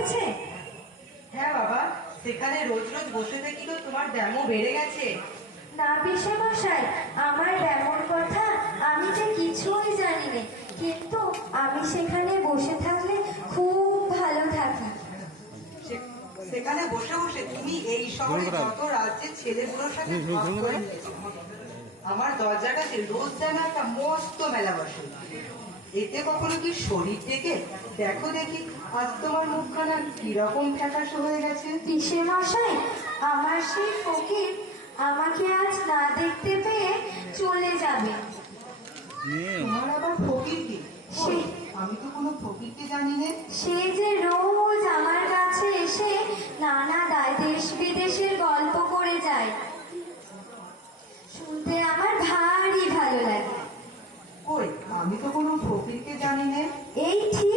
হয়েছে? হ্যাঁ বাবা, সেখানে রোজ রোজ বসে থেকে তো তোমার ব্যায়ামও বেড়ে গেছে। না পিসেমশাই, আমার ব্যামোর কথা আমি যে কিছুই জানি না, কিন্তু আমি সেখানে বসে থাকলে খুব ভালো থাকি। সেখানে বসে বসে তুমি এই শহরে যত রাজ্যের ছেলেগুলোর সাথে ভাব করে নিয়েছো। আমার দরজার কাছে রোজ যেন একটা মস্ত মেলা বসে। এতে কখনো কি শরীর থেকে দেখো দেখি, আজ তোমার মুখখানা কিরকম ফ্যাকাশে হয়ে গেছে। পিসেমশাই, আমার সেই ফকির আমাকে আজ না দেখতে পেয়ে চলে যাবে। তোমার আবার ফকির কি? আমি তো কোনো ফকিরকে জানি না। সে যে রোজ আমার কাছে এসে নানা দেশ বিদেশের গল্প করে যায়, শুনতে আমার ভারী ভালো লাগে। কই, আমি তো কোনো ফকিরকে জানি না। এই ঠিক